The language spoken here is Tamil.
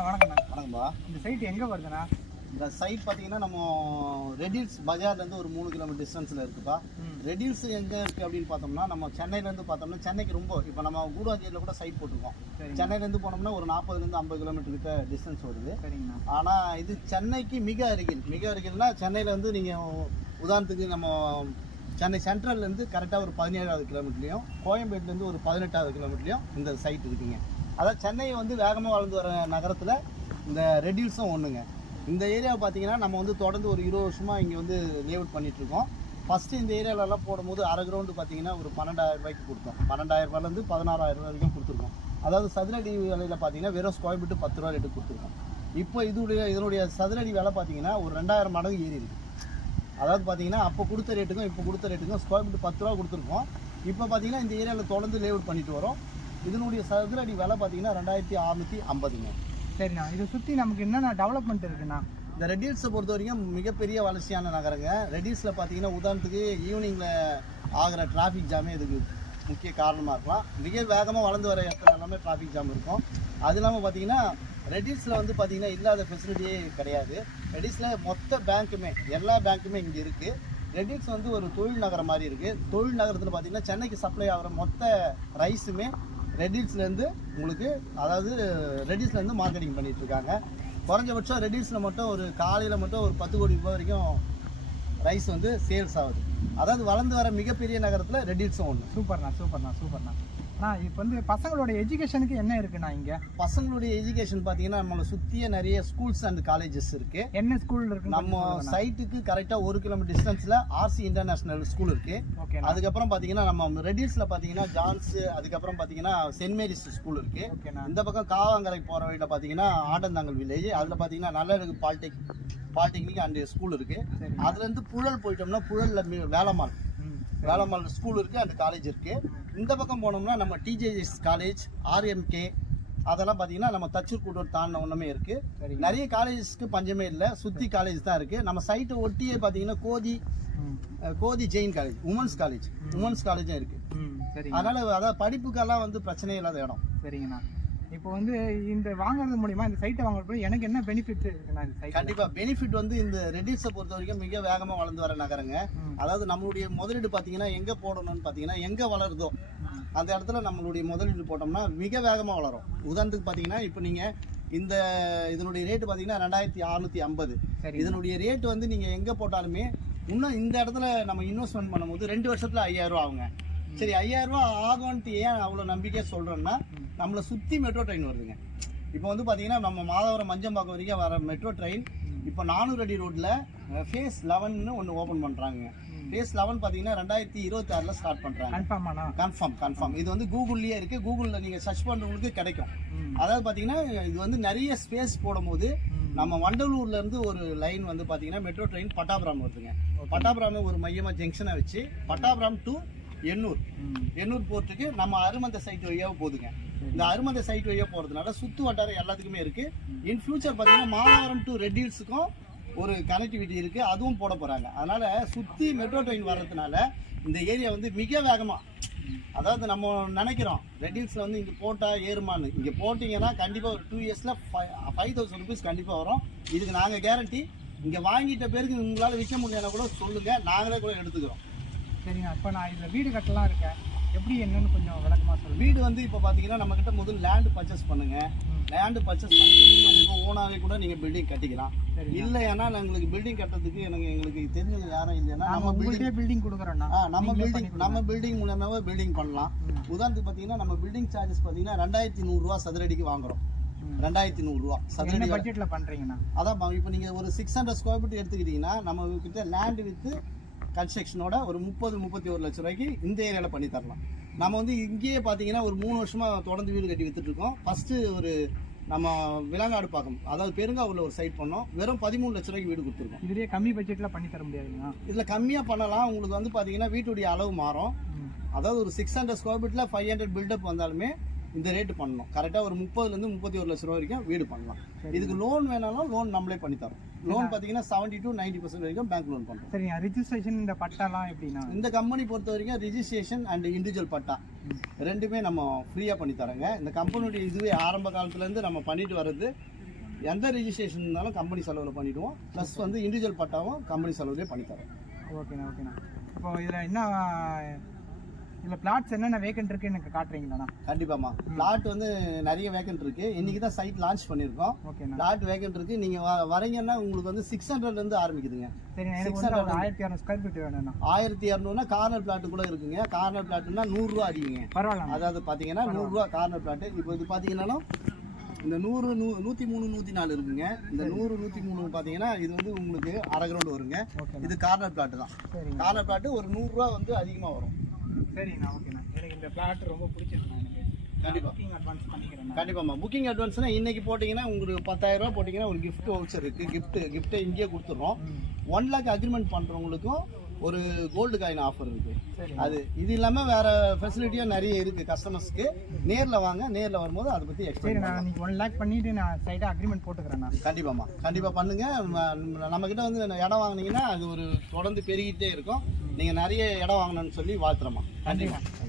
அண்ணா வணக்கண்ணா வணக்கம்பா. இந்த சைட் எங்கே வருதுண்ணா? இந்த சைட் பார்த்தீங்கன்னா நம்ம ரெடில்ஸ் பஜார்லேருந்து ஒரு மூணு கிலோமீட்டர் டிஸ்டன்ஸில் இருக்குப்பா. ரெடில்ஸ் எங்கே இருக்குது அப்படின்னு பார்த்தோம்னா நம்ம சென்னையிலேருந்து பார்த்தோம்னா சென்னைக்கு ரொம்ப இப்போ நம்ம கூடாஞ்சேரியில் கூட சைட் போட்டிருக்கோம். சென்னையிலேருந்து போனோம்னா ஒரு நாற்பதுலேருந்து ஐம்பது கிலோமீட்டர் கிட்ட டிஸ்டன்ஸ் வருது. ஆனால் இது சென்னைக்கு மிக அருகில். மிக அருகில்னா சென்னையில் வந்து நீங்கள் உதாரணத்துக்கு நம்ம சென்னை சென்ட்ரல்லேருந்து கரெக்டாக ஒரு பதினேழாவது கிலோமீட்டர்லையும் கோயம்பேட்டிலேருந்து ஒரு பதினெட்டாவது கிலோமீட்டர்லையும் இந்த சைட் இருக்குங்க. அதாவது சென்னை வந்து வேகமாக வளர்ந்து வர நகரத்தில் இந்த ரெடியூஸும் ஒன்றுங்க இந்த ஏரியாவை பார்த்தீங்கன்னா நம்ம வந்து தொடர்ந்து ஒரு இருபது வருஷமாக இங்கே வந்து லேஅவுட் பண்ணிகிட்ருக்கோம் இருக்கோம். ஃபஸ்ட்டு இந்த ஏரியாலலாம் போடும்போது அரை கிரவுண்டு பார்த்தீங்கன்னா ஒரு பன்னெண்டாயிரம் ரூபாய்க்கு கொடுத்தோம். பன்னெண்டாயிரம் ரூபாயிலேருந்து பதினாறாயிரம் ரூபாய் வரைக்கும் கொடுத்துருக்கோம். அதாவது சதுரடி விலையில் பார்த்தீங்கன்னா வெறும் ஸ்கொயர் ஃபீட்டு பத்து ரூபா ரேட்டு கொடுத்துருக்கோம். இப்போ இதோடைய இதனுடைய சதுரடி விலை பார்த்தீங்கன்னா ஒரு ரெண்டாயிரம் மடங்கு ஏறி இருக்கு. அதாவது பார்த்தீங்கன்னா அப்போ கொடுத்த ரேட்டுக்கும் இப்போ கொடுத்த ரேட்டுக்கும் ஸ்கொயர் ஃபீட் பத்து ரூபா கொடுத்துருக்கோம். இப்போ பார்த்தீங்கன்னா இந்த ஏரியாவில் தொடர்ந்து லேஅவுட் பண்ணிட்டு வரோம். இதனுடைய சதுரடி விலை பார்த்தீங்கன்னா ரெண்டாயிரத்தி அறநூற்றி ஐம்பதுங்க. சரிண்ணா இதை சுற்றி நமக்கு என்னென்ன டெவலப்மெண்ட் இருக்குண்ணா? இந்த ரெடில்ஸை பொறுத்த வரைக்கும் மிகப்பெரிய வளர்ச்சியான நகரங்க. ரெடில்ஸில் பார்த்தீங்கன்னா உதாரணத்துக்கு ஈவினிங்கில் ஆகிற டிராஃபிக் ஜாமே இதுக்கு முக்கிய காரணமாக இருக்கலாம். மிக வேகமாக வளர்ந்து வர இடத்துல எல்லாமே டிராஃபிக் ஜாம் இருக்கும். அது இல்லாமல் பார்த்தீங்கன்னா ரெடில்ஸில் வந்து பார்த்தீங்கன்னா இல்லாத ஃபெசிலிட்டியே கிடையாது. ரெடில்ஸில் மொத்த பேங்க்குமே எல்லா பேங்க்குமே இங்கே இருக்குது ரெடில்ஸ் வந்து ஒரு தொழில் நகரம் மாதிரி இருக்குது தொழில் நகரத்தில் பார்த்தீங்கன்னா சென்னைக்கு சப்ளை ஆகிற மொத்த ரைஸுமே ரெடிட்ஸ்லேருந்து உங்களுக்கு அதாவது ரெடிஸ்லேருந்து மார்க்கெட்டிங் பண்ணிகிட்ருக்காங்க இருக்காங்க குறைஞ்சபட்சம் ரெடிட்ஸில் மட்டும் ஒரு காலையில் மட்டும் ஒரு பத்து கோடி ரூபாய் வரைக்கும் ரைஸ் வந்து சேல்ஸ் ஆகுது. அதாவது வளர்ந்து வர மிகப்பெரிய நகரத்தில் ரெடிட்ஸும் ஒன்று சூப்பர்ண்ணா சூப்பர்ண்ணா சூப்பர்ண்ணா. அண்ணா இப்போ வந்து பசங்களோட எஜுகேஷனுக்கு என்ன இருக்குண்ணா இங்கே? பசங்களுடைய எஜுகேஷன் பார்த்தீங்கன்னா நம்மளை சுற்றிய நிறைய ஸ்கூல்ஸ் அண்ட் காலேஜஸ் இருக்குது என்ன ஸ்கூல் இருக்குன்னு நம்ம சைட்டுக்கு கரெக்டாக ஒரு கிலோமீட்டர் டிஸ்டன்ஸில் ஆர்சி இன்டர்நேஷனல் ஸ்கூல் இருக்குது ஓகேண்ணா அதுக்கப்புறம் பார்த்தீங்கன்னா நம்ம ரெடில்ஸில் பார்த்தீங்கன்னா ஜான்ஸ் அதுக்கப்புறம் பார்த்தீங்கன்னா சென்ட் மேரிஸ் ஸ்கூல் இருக்குது ஓகேண்ணா இந்த பக்கம் காவாங்கரை போகிற வழியில் பார்த்தீங்கன்னா ஆட்டந்தாங்கல் வில்லேஜ் அதில் பார்த்தீங்கன்னா நல்ல பாலிடெக் பாலிடெக்னிக் அண்ட் ஸ்கூல் இருக்குது அதுலேருந்து புழல் போயிட்டோம்னா புழலில் வேலம்மாள். வேலம்மாள் ஸ்கூல் இருக்குது அந்த காலேஜ் இருக்குது இந்த பக்கம் போனோம்னா நம்ம டிஜேஎஸ் காலேஜ் ஆர்எம்கே அதெல்லாம் பார்த்தீங்கன்னா நம்ம தச்சூர் கூட்டூர் தாண்டின ஒன்றுமே இருக்குது நிறைய காலேஜஸ்க்கு பஞ்சமே இல்லை சுற்றி காலேஜ் தான் இருக்குது நம்ம சைட்டை ஒட்டியே பார்த்தீங்கன்னா Koti Koti Jain college womens college womens காலேஜும் இருக்குது அதனால அதாவது படிப்புக்கெல்லாம் வந்து பிரச்சனை இல்லாத இடம். சரிங்கண்ணா. இப்போ வந்து இந்த வாங்குறது மூலியமா இந்த சைட்டை வாங்குறது எனக்கு என்ன பெனிஃபிட் இருக்குண்ணா இந்த சைட் கண்டிப்பா. பெனிஃபிட் வந்து இந்த ரெடில்ஸை பொறுத்த வரைக்கும் மிக வேகமா வளர்ந்து வர நகரங்க. அதாவது நம்மளுடைய முதலீடு பாத்தீங்கன்னா எங்க போடணும்னு பாத்தீங்கன்னா எங்க வளருதோ அந்த இடத்துல நம்மளுடைய முதலீடு போட்டோம்னா மிக வேகமா வளரும். உதாரணத்துக்கு பாத்தீங்கன்னா இப்போ நீங்க இந்த இதனுடைய ரேட்டு பாத்தீங்கன்னா ரெண்டாயிரத்தி அறுநூத்தி ஐம்பது. இதனுடைய ரேட் வந்து நீங்க எங்க போட்டாலுமே இன்னும் இந்த இடத்துல நம்ம இன்வெஸ்ட்மெண்ட் பண்ணும்போது ரெண்டு வருஷத்துல ஐயாயிரம் ரூபா ஆகுங்க. சரி ஐயாயிரம் ரூபா ஆகும்ன்ட்டு ஏன் அவ்வளோ நம்பிக்கையா சொல்றேன்னா நம்மளை சுத்தி மெட்ரோ ட்ரெயின் வருதுங்க. இப்போ வந்து பாத்தீங்கன்னா நம்ம மாதவரம் மஞ்சம்பாக்கம் வரைக்கும் வர மெட்ரோ ட்ரெயின் இப்போ நானூறு அடி ரோட்ல ஃபேஸ் லெவன்னு ஒன்று ஓப்பன் பண்றாங்க ஃபேஸ் லெவன் பார்த்தீங்கன்னா ரெண்டாயிரத்தி இருபத்தி ஆறில் ஸ்டார்ட் பண்றாங்க கன்ஃபார்மாண்ணா கன்ஃபார்ம் கன்ஃபார்ம் இது வந்து கூகுள்லயே இருக்கு. கூகுளில் நீங்க சர்ச் பண்றவங்களுக்கு கிடைக்கும். அதாவது பார்த்தீங்கன்னா இது வந்து நிறைய ஸ்பேஸ் போடும்போது. நம்ம வண்டலூர்ல இருந்து ஒரு லைன் வந்து பாத்தீங்கன்னா மெட்ரோ ட்ரெயின் பட்டாபுரம் வருதுங்க. பட்டாபுரம் ஒரு மையமா ஜங்ஷனை வச்சு பட்டாபுரம் டு எண்ணூர். எண்ணூர் போர்ட்டுக்கு நம்ம அருமந்த சைட் வழியாக போகுதுங்க. இந்த அருமந்த சைட் வழியாக போகிறதுனால சுற்று வட்டாரம் எல்லாத்துக்குமே இருக்கு. இன் ஃபியூச்சர் பார்த்தீங்கன்னா மாதவரம் டு ரெட்டில்ஸுக்கும் ஒரு கனெக்டிவிட்டி இருக்கு. அதுவும் போட போறாங்க. அதனால சுற்றி மெட்ரோ ட்ரெயின் வர்றதுனால இந்த ஏரியா வந்து மிக வேகமாக அதாவது நம்ம நினைக்கிறோம் ரெட்டில்ஸில் வந்து இங்கே போட்டால் ஏறுமான்னு. இங்கே போட்டிங்கன்னா கண்டிப்பாக ஒரு டூ இயர்ஸில் ஃபைவ் தௌசண்ட் ருபீஸ் கண்டிப்பாக வரும். இதுக்கு நாங்கள் கேரண்டி இங்கே வாங்கிட்ட பேருக்கு உங்களால் விற்க முடியலன்னா கூட சொல்லுங்கள் நாங்களே கூட எடுத்துக்கிறோம். சரிண்ணா இப்போ நான் இதில் வீடு கட்டலாம் இருக்கேன். எப்படி என்னன்னு கொஞ்சம் விளக்கமாக சொல்லுங்கள் வீடு வந்து இப்போ பார்த்தீங்கன்னா நம்மக்கிட்ட முதல் லேண்டு பர்ச்சேஸ் பண்ணுங்க. லேண்டு பர்ச்சேஸ் பண்ணிட்டு நீங்கள் உங்கள் ஓனாகவே கூட நீங்கள் பில்டிங் கட்டிக்கலாம். சரிங்க. இல்லைன்னா எங்களுக்கு பில்டிங் கட்டுறதுக்கு எனக்கு எங்களுக்கு தெரிஞ்சவங்க யாரும் இல்லைன்னா நாம நம்ம பில்டிங் பில்டிங் கொடுக்குறோண்ணா ஆ நம்ம பில்டிங் நம்ம பில்டிங் மூலமாவே பில்டிங் பண்ணலாம். உதாரணத்துக்கு பார்த்தீங்கன்னா நம்ம பில்டிங் சார்ஜஸ் பார்த்தீங்கன்னா ரெண்டாயிரத்தி நூறுரூவா சதுரடிக்கு வாங்குறோம். ரெண்டாயிரத்தி நூறுரூவா சதுரடி பட்ஜெட்டில் பண்ணுறீங்கண்ணா அதான் இப்போ நீங்கள் ஒரு சிக்ஸ் ஹண்ட்ரட் ஸ்கொயர் ஃபீட் எடுத்துக்கிட்டீங்கன்னா நம்ம கிட்ட லேண்டு வித்து கன்ஸ்ட்ரக்ஷனோட ஒரு முப்பது முப்பத்தி ஒரு லட்ச ரூபாய்க்கு இந்த ஏரியாவில் பண்ணி தரலாம். நம்ம வந்து இங்கேயே பார்த்தீங்கன்னா ஒரு மூணு வருஷமாக தொடர்ந்து வீடு கட்டி வித்துட்டு இருக்கோம். ஃபஸ்ட்டு ஒரு நம்ம விலங்காடு பார்க்கும் அதாவது பெருங்காவூரில் ஒரு சைட் பண்ணோம். வெறும் பதிமூணு லட்ச ரூபாய்க்கு வீடு கொடுத்துருக்கோம். இதுலயே கம்மி பட்ஜெட்டில் பண்ணி தர முடியாதுங்கண்ணா இதில் கம்மியாக பண்ணலாம். உங்களுக்கு வந்து பார்த்தீங்கன்னா வீட்டுடைய அளவு மாறும். அதாவது ஒரு சிக்ஸ் ஹண்ட்ரட் ஸ்கொயர் ஃபீட்டில் ஃபைவ் ஹண்ட்ரட் பில்டப் வந்தாலுமே இந்த ரேட்டு பண்ணணும். கரெக்டாக ஒரு முப்பதுலேருந்து முப்பத்தி ஒரு லட்ச ரூபா வரைக்கும் வீடு பண்ணலாம். இதுக்கு லோன் வேணாலும் லோன் நம்மளே பண்ணி தரோம். லோன் பார்த்தீங்கன்னா செவன்ட்டி டு நைன்டி பர்சன்ட் வரைக்கும் பேங்க் லோன் பண்ணுறோம் சரிங்க. ரிஜிஸ்ட்ரேஷன் இந்த பட்டாலாம் எப்படிண்ணா? இந்த கம்பெனி பொறுத்த வரைக்கும் ரிஜிஸ்ட்ரேஷன் அண்ட் இண்டிவிஜுவல் பட்டா ரெண்டுமே நம்ம ஃப்ரீயாக பண்ணி தரோங்க இந்த கம்பெனியுடைய இதுவே ஆரம்ப காலத்துலேருந்து நம்ம பண்ணிட்டு வர்றது எந்த ரெஜிஸ்ட்ரேஷன் இருந்தாலும் கம்பெனி செலவில் பண்ணிவிடுவோம் ப்ளஸ் வந்து இண்டிவிஜுவல் பட்டாவும் கம்பெனி செலவுலேயே பண்ணித்தரோம் ஓகேண்ணா ஓகேண்ணா. இப்போ இதில் என்ன இதில் பிளாட்ஸ் என்னென்ன வேக்கன்ட் இருக்கு எனக்கு காட்டுறீங்களாண்ணா கண்டிப்பாம்மா. பிளாட் வந்து நிறைய வேக்கன்ட் இருக்கு. இன்னைக்கு தான் சைட் லான்ச் பண்ணியிருக்கோம். பிளாட் வேக்கன்ட் இருக்கு. நீங்க வ- வரீங்கன்னா உங்களுக்கு வந்து சிக்ஸ் ஹண்ட்ரட்லேருந்து ஆரம்பிக்குதுங்க. வந்து ஒரு ஆயிரத்தி இரநூறு ஸ்கொயர் ஃபீட் வேணும்ண்ணா ஆயிரத்தி இரநூறுனா கார்னர் பிளாட் கூட இருக்குங்க. கார்னர் பிளாட்னா நூறுரூவா அதிகங்க பரவாயில்ல அதாவது பார்த்தீங்கன்னா நூறுரூவா கார்னர் பிளாட் இப்போ இது பார்த்தீங்கன்னா இந்த நூறு நூ நூற்றி மூணு நூற்றி நாலு இருக்குங்க. இந்த நூறு நூற்றி மூணு பார்த்தீங்கன்னா இது வந்து உங்களுக்கு அரை கிரவுண்ட் வருங்க. இது கார்னர் பிளாட் தான். கார்னர் பிளாட் ஒரு நூறுரூவா வந்து அதிகமாக வரும். சரிண்ணா ஓகேண்ணா. எனக்கு இந்த பிளாட் ரொம்ப பிடிச்சிருக்குண்ணா எனக்கு. கண்டிப்பா. புக்கிங் அட்வான்ஸ் பண்ணிக்கிறேன் கண்டிப்பாம்மா. புக்கிங் அட்வான்ஸ்னா இன்னைக்கு போட்டிங்கன்னா உங்களுக்கு பத்தாயிரம் ரூபா போட்டிங்கன்னா ஒரு gift வவுச்சர் இருக்குது gift கிஃப்ட்டை இங்கேயே கொடுத்துட்றோம். ஒன் லேக் அக்ரிமெண்ட் பண்ணுறவங்களுக்கும் ஒரு கோல்டு காயின் ஆஃபர் இருக்குது சரி அது இது இல்லாமல் வேற ஃபெசிலிட்டியும் நிறைய இருக்குது கஸ்டமர்ஸ்க்கு நேரில் வாங்க நேரில் வரும்போது அதை பற்றி எக்ஸ்பிளைன் நான் ஒன் லேக் பண்ணிட்டு நான் சைடாக அக்ரிமெண்ட் போட்டுக்கிறேண்ணா கண்டிப்பாம்மா. கண்டிப்பாக பண்ணுங்க. ம- நம்மக்கிட்ட வந்து இடம் வாங்குனீங்கன்னா அது ஒரு தொடர்ந்து பெருகிட்டே இருக்கும். நீங்கள் நிறைய இடம் வாங்கணும்னு சொல்லி வாழ்த்துறோம்மா. கண்டிப்பாக